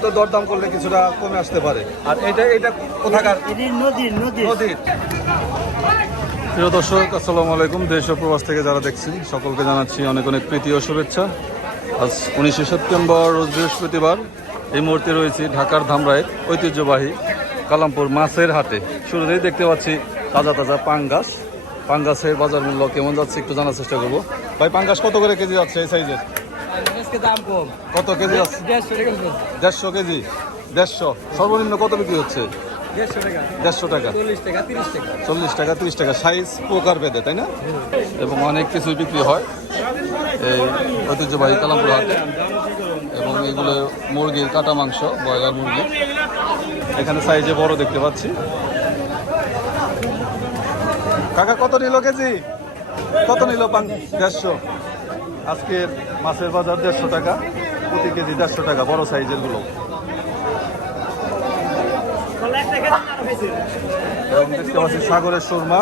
হয়তো দরদাম করলে কিছুটা কমে আসতে পারে। আর এটা এটা কোথাকার? নদীর নদীর। প্রিয় দর্শক আসসালামু আলাইকুম। দেশ ও প্রবাস থেকে যারা দেখছেন সকলকে জানাচ্ছি অনেক অনেক প্রীতি ও শুভেচ্ছা। আজ উনিশে সেপ্টেম্বর রোজ বৃহস্পতিবার এই মুহূর্তে রয়েছি ঢাকার ধামরায়ের ঐতিহ্যবাহী কালামপুর মাছের হাটে। শুরুতেই দেখতে পাচ্ছি তাজা তাজা পাঙ্গাস। পাঙ্গাসের বাজার মূল্য কেমন যাচ্ছে একটু জানার চেষ্টা করব। ভাই পাঙ্গাস কত করে কেজি যাচ্ছে এই সাইজের? আজকে দাম কম। কত কেজি যাচ্ছে দেড়শো কেজি? দেড়শো। সর্বনিম্ন কত বিক্রি হচ্ছে? দেড়শো টাকা। চল্লিশ টাকা তিরিশ টাকা। সাইজ প্রকার ভেদে তাই না? এবং অনেক কিছু বিক্রি হয়। এই ঐতিহ্যবাহী কালামপুর হাটে। এবং এগুলো মুরগির কাটা মাংস ব্রয়লার মুরগি। এখানে সাইজে বড় দেখতে পাচ্ছি। কাকা কত নিল কেজি? কত নিল পান? দেড়শো। আজকের মাছের বাজার দেড়শো টাকা প্রতি কেজি দেড়শো টাকা বড় সাইজেরগুলো। এবং দেখতে পাচ্ছি সাগরের সুরমা।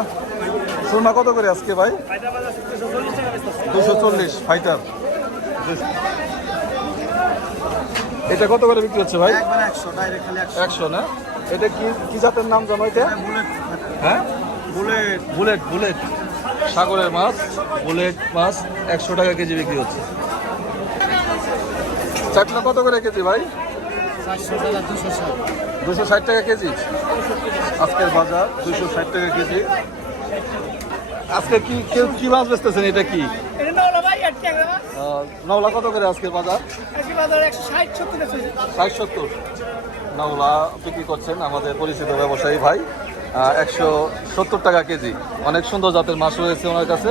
সুরমা কত করে আজকে ভাই? দুশো চল্লিশ ফাইটার। এটা কত করে বিক্রি হচ্ছে ভাই? একশো না? এটা কি কি জাতের নাম জানো এটা? হ্যাঁ? বুলেট। Bullet bullet. সাগরের মাছ বুলেট মাছ একশো টাকা কেজি বিক্রি হচ্ছে। চাটনা কত করে কেজি ভাই? দুশো ষাট। টাকা কেজি? আজকের বাজার দুশো ষাট টাকা কেজি। আজকে কি কেউ কি মাছ বেচতেছেন? এটা কি? নওলা কত করে আজকের বাজার? ষাট সত্তর। নওলা বিক্রি করছেন আমাদের পরিচিত ব্যবসায়ী ভাই। একশো সত্তর টাকা কেজি। অনেক সুন্দর জাতের মাছ রয়েছে ওনার কাছে।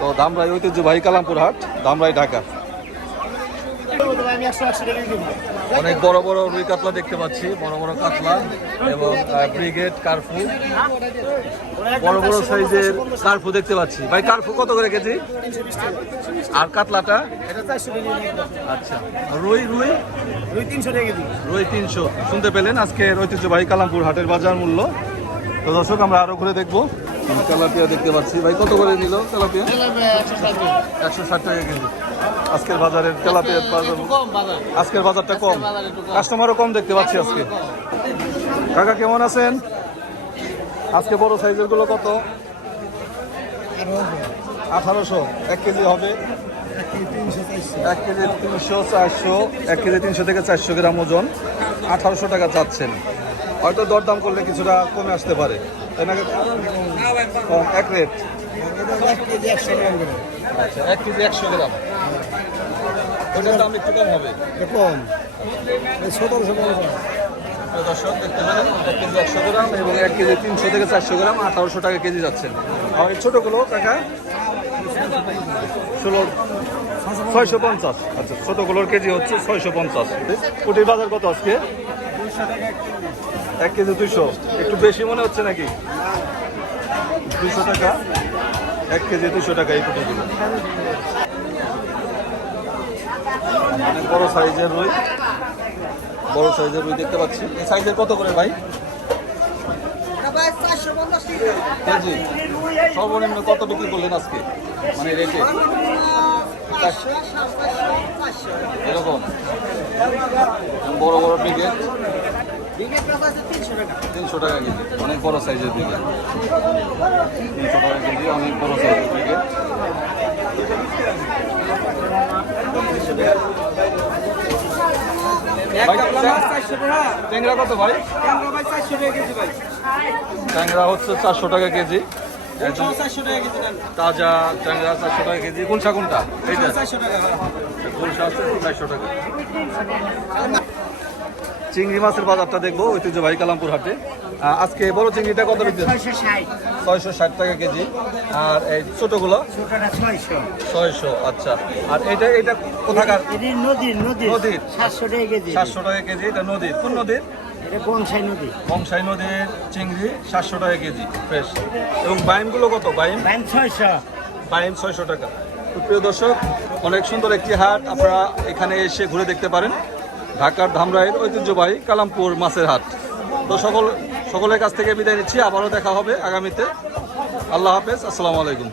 তো দামরাই ঐতিহ্যবাহী কালামপুর হাট দামরাই ঢাকা। অনেক বড় বড় রুই কাতলা দেখতে পাচ্ছি বড় বড় কাতলা এবং ব্রিগেড কার্ফু। বড় বড় সাইজের কার্ফু দেখতে পাচ্ছি। ভাই কার্ফু কত করে কেজি? আর কাতলাটা? আচ্ছা। রুই রুই? দুই তিনশো রুই তিনশো। শুনতে পেলেন আজকের ঐতিহ্যবাহী কালামপুর হাটের বাজার মূল্য। তো দর্শক আমরা আরও ঘুরে দেখব। তেলাপিয়া দেখতে পাচ্ছি। ভাই কত করে নিল তেলাপিয়া? একশো ষাট টাকা। কেজি। আজকের বাজারের তেলাপিয়া বাজার কম আজকের বাজারটা কম। কাস্টমারও কম দেখতে পাচ্ছি আজকে। কাকা কেমন আছেন? আজকে বড় সাইজেরগুলো কত? আঠারোশো। এক কেজি হবে? এক কেজি তিনশো চারশো। এক কেজি তিনশো থেকে চারশো গ্রাম ওজন। আঠারোশো টাকা চাচ্ছেন হয়তো দরদাম করলে কিছুটা কমে আসতে পারে। কম এক রেট আচ্ছা এক কেজি একশো গ্রাম। ওটার দাম একটু কম হবে। কম। সতেরোশো পঞ্চাশ দর্শক দেখতে পেলেন এক কেজি একশো গ্রাম এবং এক কেজি তিনশো থেকে চারশো গ্রাম আঠারোশো টাকা কেজি যাচ্ছেন আর এই ছোটোগুলো কাকা? ষোলো ছয়শো পঞ্চাশ। আচ্ছা ছোটোগুলোর কেজি হচ্ছে ছয়শো পঞ্চাশ। কোটির বাজার কত আজকে? এক কেজি দুইশো। একটু বেশি মনে হচ্ছে নাকি? দুশো টাকা। এক কেজি দুইশো টাকা এই কোটিগুলো অনেক বড় সাইজের রুই। বড় সাইজের রুই দেখতে পাচ্ছি। এই সাইজের কত করে ভাই? সর্বনিম্ন কত বিক্রি করলেন আজকে? মানে এরকম। বড় বড় ব্রিগেড তিনশো টাকা। কেজি অনেক বড় সাইজের ব্রিগেড তিনশো টাকা কেজি অনেক বড় সাইজের ব্রিগেড ট্যাংরা কত ভাই? ট্যাংরা হচ্ছে চারশো টাকা কেজি। তাজা ট্যাংরা চারশো টাকা কেজি। কোনটা কোনটা? গুলশা হচ্ছে চারশো টাকা? চিংড়ি মাছের বাজারটা দেখব ঐতিহ্যবাহী কালামপুর হাটে। আজকে বড় চিংড়িটা কত বিক্রি ছয়শো ষাট। টাকা কেজি। আর এই ছোটগুলো? ছয়শো। আচ্ছা। আর এটা এটা কোথাকার? নদীর নদীর। নদীর। সাতশো টাকা কেজি। সাতশো টাকা কেজি এটা নদীর। কোন নদীর? বংশাই নদী বংশাই নদীর চিংড়ি সাতশো টাকা কেজি ফ্রেশ। এবং বাইমগুলো কত? বাইম? বাইন ছয়শো। বাইম ছয়শো টাকা। প্রিয় দর্শক অনেক সুন্দর একটি হাট আপনারা এখানে এসে ঘুরে দেখতে পারেন। ঢাকার ধামরাইয়ের ঐতিহ্যবাহী কালামপুর মাছের হাট। তো সকল, সকলের কাছ থেকে বিদায় নিচ্ছি। আবারও দেখা হবে আগামীতে। আল্লাহ হাফেজ। আসসালামু আলাইকুম।